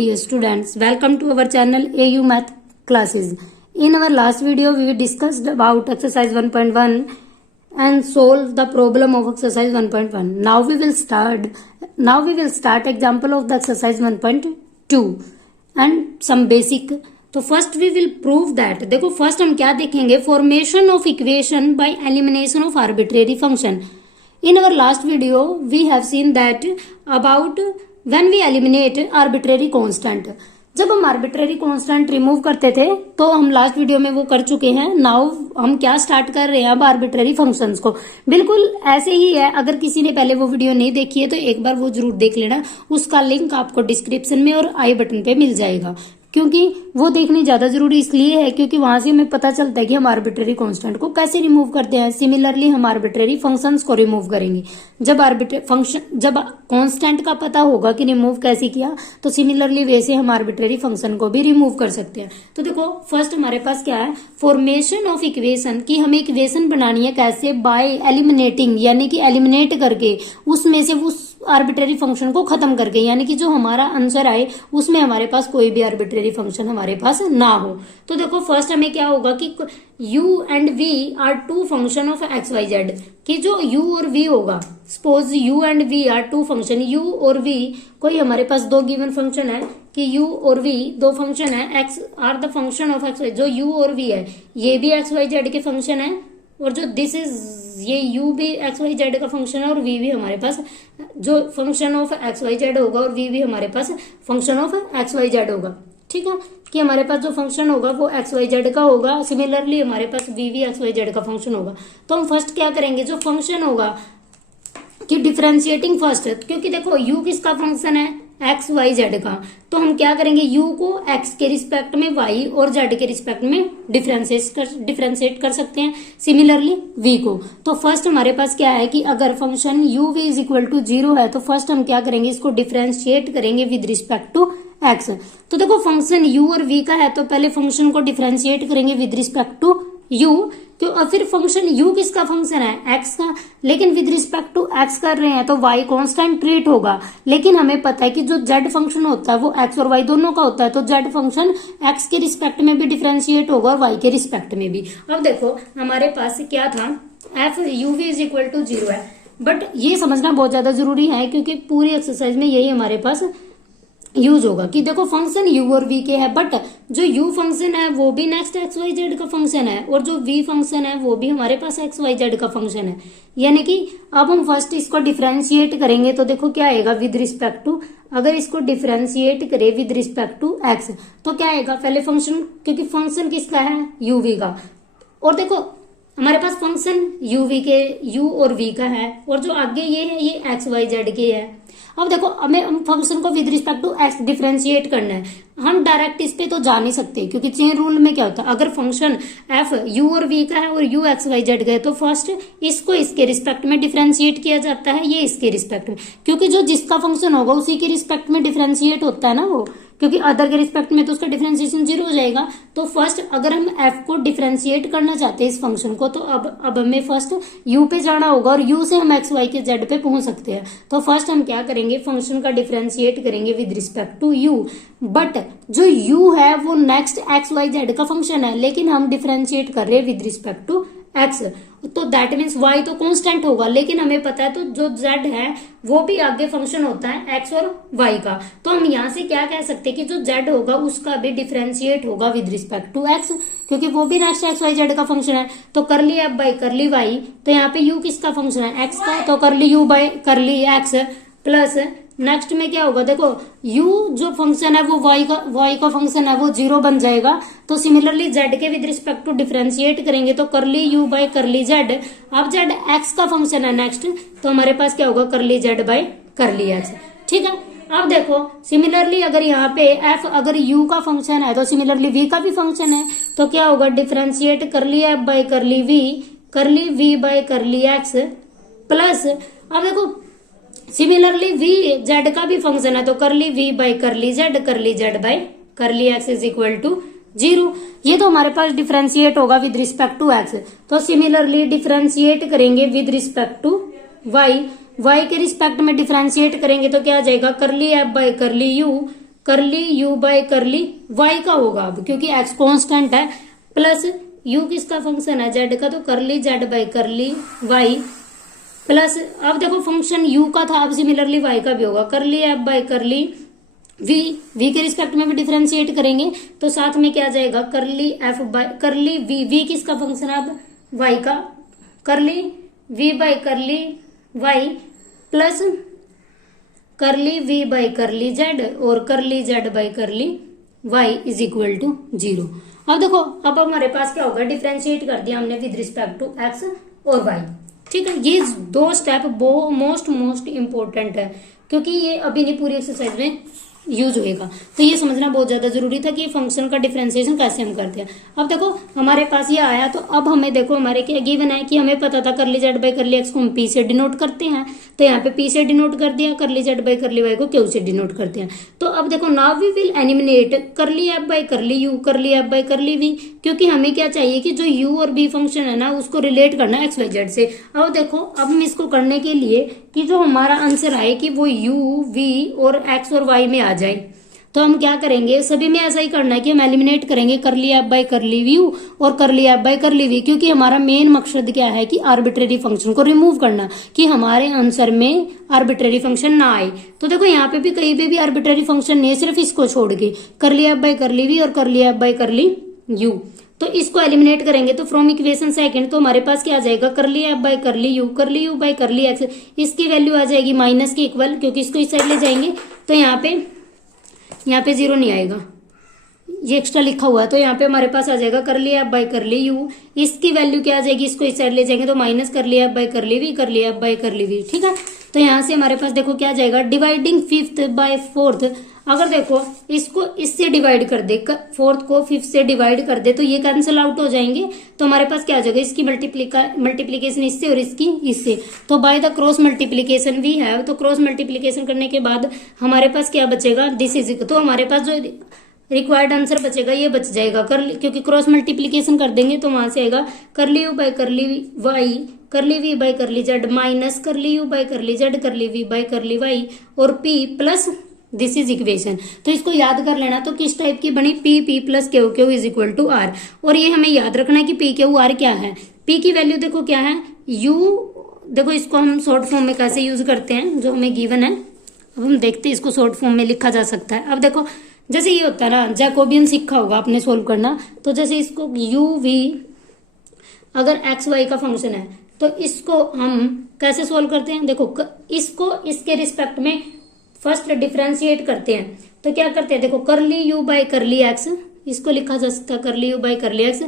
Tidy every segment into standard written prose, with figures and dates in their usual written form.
dear students, welcome to our channel AU Math classes. In our last video we discussed about exercise 1.1 and solve the problem of exercise 1.1. Now we will start example of the exercise 1.2 and some basic. तो first we will prove that, देखो first हम क्या देखेंगे, formation of equation by elimination of arbitrary function. In our last video we have seen that about when we eliminate arbitrary constant. जब हम arbitrary constant remove करते थे तो हम लास्ट वीडियो में वो कर चुके हैं. नाउ हम क्या स्टार्ट कर रहे हैं अब आर्बिट्रेरी फंक्शंस को. बिल्कुल ऐसे ही है, अगर किसी ने पहले वो वीडियो नहीं देखी है तो एक बार वो जरूर देख लेना. उसका लिंक आपको डिस्क्रिप्शन में और आई बटन पे मिल जाएगा, क्योंकि वो देखनी ज्यादा जरूरी इसलिए है क्योंकि वहां से हमें पता चलता है कि हम आर्बिट्रेरी कांस्टेंट को कैसे रिमूव करते हैं. सिमिलरली हम आर्बिट्रेरी फंक्शंस को रिमूव करेंगे. जब कांस्टेंट का पता होगा कि रिमूव कैसे किया तो सिमिलरली वैसे हम आर्बिट्रेरी फंक्शन को भी रिमूव कर सकते हैं. तो देखो फर्स्ट हमारे पास क्या है, फॉर्मेशन ऑफ इक्वेशन, की हमें इक्वेशन बनानी है कैसे, बाय एलिमिनेटिंग, यानी कि एलिमिनेट करके उसमें से उस आर्बिट्रेरी फंक्शन को खत्म करके, यानी कि जो हमारा आंसर आए उसमें हमारे पास कोई भी आर्बिट्रेरी फंक्शन हमारे पास ना हो. तो देखो फर्स्ट हमें क्या होगा कि u and v are two function of x y z, कि जो u और v होगा, suppose u and v are two function, u और v कोई हमारे पास दो गिवन फंक्शन है कि u और v दो फंक्शन है, x are the function of x y, जो u और v है ये भी एक्स वाई जेड के फंक्शन है, और जो दिस इज ये u भी एक्स वाई जेड का फंक्शन है और v भी हमारे पास जो function of x y z होगा, और v भी हमारे पास function of x y z होगा. ठीक है, कि हमारे पास जो फंक्शन होगा वो एक्स वाई जेड का होगा. सिमिलरली हमारे पास v भी एक्स वाई जेड का फंक्शन होगा. तो हम फर्स्ट क्या करेंगे, जो फंक्शन होगा कि डिफरेंशिएटिंग फर्स्ट, क्योंकि देखो u किसका फंक्शन है, एक्स वाई जेड का, तो हम क्या करेंगे u को x के रिस्पेक्ट में y और z के रिस्पेक्ट में डिफरेंशिएट कर सकते हैं. सिमिलरली v को, तो फर्स्ट हमारे पास क्या है कि अगर function u v is equal to 0 है तो फर्स्ट हम क्या करेंगे, इसको डिफरेंशिएट करेंगे विद रिस्पेक्ट टू x. तो देखो फंक्शन u और v का है तो पहले फंक्शन को डिफरेंशिएट करेंगे विद रिस्पेक्ट टू u, तो फिर फंक्शन u किसका फंक्शन है, x का, लेकिन विद रिस्पेक्ट टू x कर रहे हैं तो y कांस्टेंट ट्रीट होगा. लेकिन हमें पता है कि जो z फंक्शन होता है वो x और y दोनों का होता है, तो z फंक्शन x के रिस्पेक्ट में भी डिफरेंशिएट होगा और y के रिस्पेक्ट में भी. अब देखो हमारे पास क्या था, f u v is equal to 0 है, बट ये समझना बहुत ज्यादा जरूरी है क्योंकि पूरी एक्सरसाइज में यही हमारे पास यूज होगा कि देखो फंक्शन u और v के है, बट जो u फंक्शन है वो भी नेक्स्ट एक्स वाई जेड का फंक्शन है, और जो v फंक्शन है वो भी हमारे पास एक्स वाई जेड का फंक्शन है. यानी कि अब हम फर्स्ट इसको डिफरेंशिएट करेंगे तो देखो क्या आएगा विद रिस्पेक्ट टू, अगर इसको डिफरेंशिएट करे विद रिस्पेक्ट टू x तो क्या आएगा, पहले फंक्शन, क्योंकि फंक्शन किसका है, u v का, और देखो हमारे पास फंक्शन u और v का है, और जो आगे ये है ये एक्स वाई जेड के है. अब देखो हमें फंक्शन को with respect to x differentiate करना है. हम डायरेक्ट इस पे तो जा नहीं सकते क्योंकि चेन रूल में क्या होता है, अगर फंक्शन f u और v का है और u एक्स वाई जेड का है तो फर्स्ट इसको इसके रिस्पेक्ट में डिफरेंशिएट किया जाता है, ये इसके रिस्पेक्ट में, क्योंकि जो जिसका फंक्शन होगा उसी के रिस्पेक्ट में डिफरेंशिएट होता है ना वो, क्योंकि अदर के रिस्पेक्ट में तो उसका डिफरेंशिएशन 0 हो जाएगा. तो फर्स्ट अगर हम f को डिफरेंशिएट करना चाहते हैं इस फंक्शन को तो अब हमें फर्स्ट u पे जाना होगा, और u से हम x y के z पे पहुंच सकते हैं. तो फर्स्ट हम क्या करेंगे, फंक्शन का डिफरेंशिएट करेंगे with respect to u, but जो u है वो नेक्स्ट एक्स वाई जेड का फंक्शन है, लेकिन हम डिफरेंशिएट कर रहे हैं विद रिस्पेक्ट टू x, तो दैट मीन्स y तो कांस्टेंट होगा, लेकिन हमें पता है तो जो z है वो भी आगे फंक्शन होता है x और y का. तो हम यहाँ से क्या कह सकते हैं कि जो z होगा उसका भी डिफरेंशिएट होगा विद रिस्पेक्ट टू x, क्योंकि वो भी नेक्स्ट एक्स वाई जेड का फंक्शन है. तो करली f बाई करली y, तो यहाँ पे u किसका फंक्शन है, x का, तो करली u by curly x plus next में क्या होगा, देखो u जो फंक्शन है वो y का फंक्शन है वो 0 बन जाएगा. तो सिमिलरली z के विद रिस्पेक्ट टू डिफरेंशिएट करेंगे तो करली u बाई करली z, अब z x का फंक्शन है नेक्स्ट, तो हमारे पास क्या होगा, करली z बाई करली x. ठीक है, अब देखो सिमिलरली अगर यहाँ पे f अगर u का फंक्शन है तो सिमिलरली v का भी फंक्शन है, तो क्या होगा, डिफरेंशिएट करली f बाई करली v by curly x plus, अब देखो सिमिलरली v z का भी फंक्शन है तो curly v by curly z by curly x is equal to 0. ये तो हमारे पास डिफरेंशिएट होगा विद रिस्पेक्ट टू x. तो सिमिलरली डिफरेंशिएट करेंगे विद रिस्पेक्ट टू y के रिस्पेक्ट में डिफरेंशिएट करेंगे तो क्या आ जाएगा, curly f by curly u curly u by curly y का होगा अब, क्योंकि एक्स कांस्टेंट है, प्लस यू किसका फंक्शन है, जेड का, तो curly z by curly y, plus अब देखो फंक्शन यू का था, अब सिमिलरली वाई का भी होगा, करली एफ बाय करली वी के रिस्पेक्ट में भी डिफरेंशिएट करेंगे तो साथ में क्या आ जाएगा, curly f by curly v किसका फंक्शन है अब, वाई का, curly v by curly y plus curly v by curly z और curly z by curly y is equal to 0। अब देखो अब हमारे पास क्या होगा, डिफरेंशिएट कर दिया हमने विद रिस्पेक्ट टू एक्स और वाई। ठीक है, ये दो स्टेप मोस्ट इंपॉर्टेंट है, क्योंकि ये अभी नहीं पूरी एक्सरसाइज में यूज होएगा, तो ये समझना बहुत ज्यादा जरूरी था कि फंक्शन का डिफरेंशिएशन कैसे हम करते हैं। अब देखो हमारे पास ये आया, तो अब हमें देखो हमारे क्या गिवन है कि हमें पता था करली जेड बाई करली एक्स को हम पी से डिनोट करते हैं, तो यहाँ पे पी से डिनोट कर दिया, curly z by curly y को क्यू से डिनोट करते हैं। तो अब देखो now we will eliminate curly f by curly u, curly f by curly v, क्योंकि हमें क्या चाहिए कि जो यू और बी फंक्शन है ना उसको रिलेट करना है एक्स वाई जेड से। अब देखो अब हम इसको करने के लिए कि जो हमारा आंसर आए कि वो यू वी और एक्स और वाई में आ जाए, तो हम क्या करेंगे, सभी में ऐसा ही करना है कि हम एलिमिनेट करेंगे करली एफ बाई करली यू और करली एफ बाई करली वी, क्योंकि हमारा मेन मकसद क्या है कि आर्बिट्रेरी फंक्शन को रिमूव करना, कि हमारे आंसर में आर्बिट्रेरी फंक्शन ना आए। तो देखो यहाँ पे भी कहीं पे भी आर्बिट्रेरी फंक्शन नहीं है, सिर्फ इसको छोड़ के करली एफ बाई करली वी और करली एफ बाई करली यू। तो इसको एलिमिनेट करेंगे तो फ्रॉम इक्वेशन सेकंड तो हमारे पास क्या आ जाएगा, curly f by curly you by करली एक्स, इसकी वैल्यू आ जाएगी माइनस के इक्वल, क्योंकि इसको इस साइड ले जाएंगे तो यहाँ पे 0 नहीं आएगा, ये एक्स्ट्रा लिखा हुआ है, तो यहाँ पे हमारे पास आ जाएगा curly f by curly you, इसकी वैल्यू क्या आ जाएगी, इसको इस साइड ले जाएंगे तो minus curly f by curly v, curly f by curly v. ठीक है, तो यहाँ से हमारे पास देखो क्या आ जाएगा, डिवाइडिंग फिफ्थ बाय फोर्थ, अगर देखो इसको इससे डिवाइड कर दे, फोर्थ को फिफ्थ से डिवाइड कर दे तो ये कैंसिल आउट हो जाएंगे, तो हमारे पास क्या आ जाएगा, इसकी मल्टीप्लीकेशन इससे और इसकी इससे, तो बाय द क्रॉस मल्टीप्लीकेशन भी है, तो क्रॉस मल्टीप्लीकेशन करने के बाद हमारे पास क्या बचेगा, दिस इज, तो हमारे पास जो रिक्वायर्ड आंसर बचेगा ये बच जाएगा, क्योंकि क्रॉस मल्टीप्लीकेशन कर देंगे तो वहां से आएगा curly u by curly y, curly v by curly z minus curly u by curly z, curly v by curly y और p plus this is equation. तो इसको याद कर लेना, तो किस टाइप की बनी, p plus q is equal to r, और ये हमें याद रखना है कि पी क्यू आर क्या है। पी की वैल्यू देखो क्या है, यू, देखो इसको हम शॉर्ट फॉर्म में कैसे यूज करते हैं, जो हमें गिवन है अब हम देखते हैं इसको शॉर्ट फॉर्म में लिखा जा सकता है। अब देखो जैसे ये होता है ना, जैकोबियन सीखा होगा आपने सोल्व करना, तो जैसे इसको यू वी अगर एक्स वाई का फंक्शन है तो इसको हम कैसे सोल्व करते हैं, देखो इसको इसके रिस्पेक्ट में फर्स्ट डिफरेंशिएट करते हैं, तो क्या करते हैं, देखो करली यू बाय करली एक्स, इसको लिखा जा सकता है करली यू बाय करली एक्स,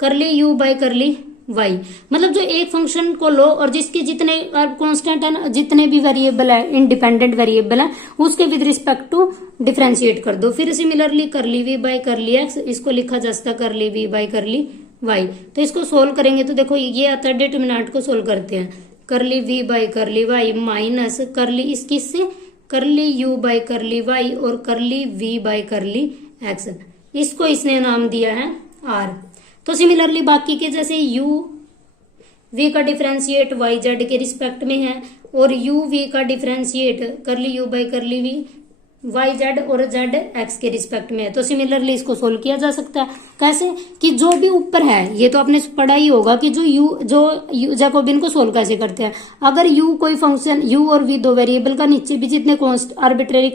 करली यू बाय करली वाई, मतलब जो एक फंक्शन को लो और जिसके जितने कांस्टेंट है ना, जितने भी वेरिएबल है, इंडिपेंडेंट वेरिएबल है, उसके विद रिस्पेक्ट टू डिफरेंशिएट कर दो। फिर सिमिलरली करली वी बाय करली एक्स, इसको लिखा जा सकता है करली वी बाय करली वाई, तो इसको सोल्व करेंगे तो देखो ये आता है, डिटरमिनेंट को सोल्व करते हैं, curly v by curly y minus curly इसकी से करली यू बाय करली वाई और करली वी बाय करली एक्स, इसको इसने नाम दिया है आर। तो सिमिलरली बाकी के जैसे यू वी का डिफरेंशिएट वाई जेड के रिस्पेक्ट में है और यू वी का differentiate curly u by curly v y z और जेड एक्स के रिस्पेक्ट में है, तो सिमिलरली इसको सोल्व किया जा सकता है। कैसे कि जो भी ऊपर है, ये तो आपने पढ़ा ही होगा कि जो जैकोबियन को सोल्व कैसे करते हैं, अगर यू कोई फंक्शन यू और वी दो वेरिएबल का नीचे भी जितने आर्बिट्रेरी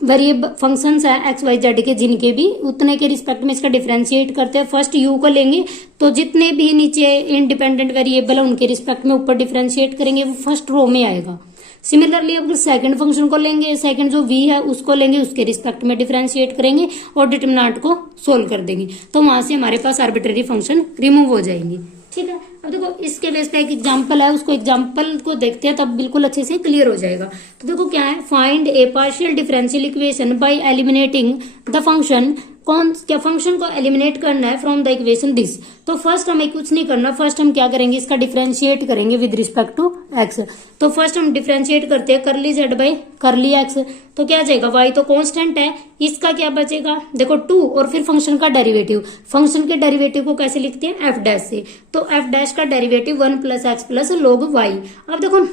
वेरिएबल फंक्शंस है एक्स वाई जेड के, जिनके भी उतने के रिस्पेक्ट में इसका डिफरेंशिएट करते हैं। फर्स्ट यू को लेंगे तो जितने भी नीचे इंडिपेंडेंट वेरिएबल है उनके रिस्पेक्ट में ऊपर डिफरेंशिएट करेंगे, वो फर्स्ट रो में आएगा। सिमिलरली अगर सेकंड फंक्शन को लेंगे, सेकंड जो v है उसको लेंगे, उसके रिस्पेक्ट में डिफरेंशिएट करेंगे और डिटरमिनेंट को सोल्व कर देंगे, तो वहां से हमारे पास आर्बिट्रेरी फंक्शन रिमूव हो जाएंगे। ठीक है, अब देखो इसके बेस पे एक एग्जांपल है, उसको एग्जांपल को देखते हैं तब बिल्कुल अच्छे से क्लियर हो जाएगा। तो देखो क्या है, find A partial differential equation by eliminating the function, कौन क्या फंक्शन को एलिमिनेट करना है फ्रॉम द इक्वेशन दिस। तो फर्स्ट हमें कुछ नहीं करना, फर्स्ट हम क्या करेंगे, इसका डिफरेंशिएट करेंगे विद रिस्पेक्ट टू एक्स। तो फर्स्ट हम डिफरेंशिएट करते हैं करली जेड बाई करली एक्स, तो क्या जाएगा, वाई तो कांस्टेंट है, इसका क्या बचेगा, देखो 2 और फिर फंक्शन का डेरिवेटिव, फंक्शन के डेरिवेटिव को कैसे लिखते हैं, एफ डैश से, तो एफ डैश का derivative 1 plus x plus log y. अब देखो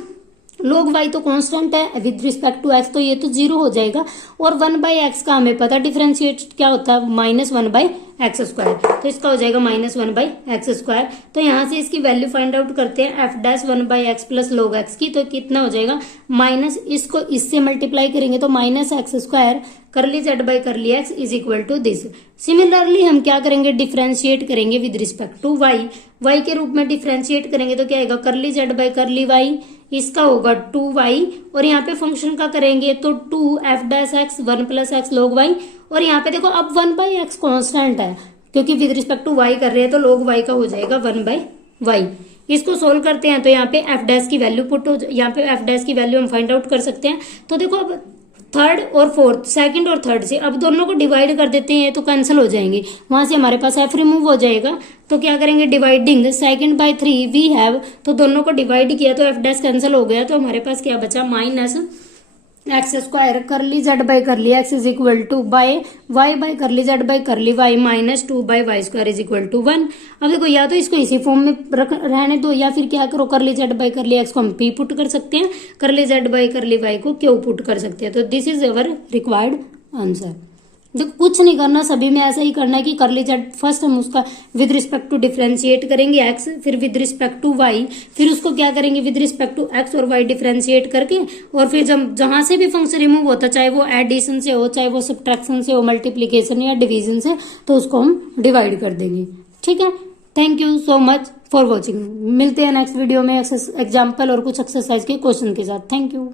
log y तो कांस्टेंट है विद रिस्पेक्ट टू x, तो ये तो 0 हो जाएगा। और 1/x का हमें पता डिफरेंशिएट क्या होता है, -1/x², तो इसका हो जाएगा -1/x²। तो यहां से इसकी वैल्यू फाइंड आउट करते हैं f'(1/x प्लस log x की, तो कितना हो जाएगा माइनस, इसको इससे मल्टीप्लाई करेंगे तो -x² curly z by curly x is equal to this. Similarly हम क्या करेंगे, डिफरेंशिएट करेंगे विद रिस्पेक्ट टू y के रूप में डिफरेंशिएट करेंगे तो क्या आएगा करली z बाई करली y, इसका होगा 2y, और यहाँ पे फंक्शन का करेंगे तो 2f' 1 plus x log y, और यहाँ पे देखो अब 1/x कांस्टेंट है क्योंकि विद रिस्पेक्ट टू y कर रहे हैं, तो log y का हो जाएगा 1/y। इसको सोल्व करते हैं तो यहाँ पे f' की वैल्यू पुट हो, यहाँ पे f' की वैल्यू हम फाइंड आउट कर सकते हैं। तो देखो अब थर्ड और फोर्थ, सेकंड और थर्ड से अब दोनों को डिवाइड कर देते हैं तो कैंसिल हो जाएंगे, वहां से हमारे पास f रिमूव हो जाएगा। तो क्या करेंगे, डिवाइडिंग 2/3 वी हैव, तो दोनों को डिवाइड किया तो f' कैंसिल हो गया, तो हमारे पास क्या बचा -x² curly z by curly x is equal to by y by curly z by curly y -2/y² is equal to 1। अब देखो या तो इसको इसी फॉर्म में रहने दो, या फिर क्या करो करली z बाई करली x को हम p पुट कर सकते हैं, करली z बाई करली y को q पुट कर सकते हैं। तो this is our required answer. देखो कुछ नहीं करना, सभी में ऐसा ही करना है कि करली z फर्स्ट हम उसका विद रिस्पेक्ट टू डिफरेंशिएट करेंगे x, फिर विद रिस्पेक्ट टू y, फिर उसको क्या करेंगे विद रिस्पेक्ट टू x और y डिफरेंशिएट करके, और फिर जब जहां से भी फंक्शन रिमूव होता, चाहे वो एडिशन से हो, चाहे वो सब्ट्रैक्शन से हो, मल्टीप्लीकेशन या डिवीजन से, तो उसको हम डिवाइड कर देंगे। ठीक है, thank you so much for watching. मिलते हैं नेक्स्ट वीडियो में एग्जाम्पल और कुछ एक्सरसाइज के क्वेश्चन के साथ। Thank you.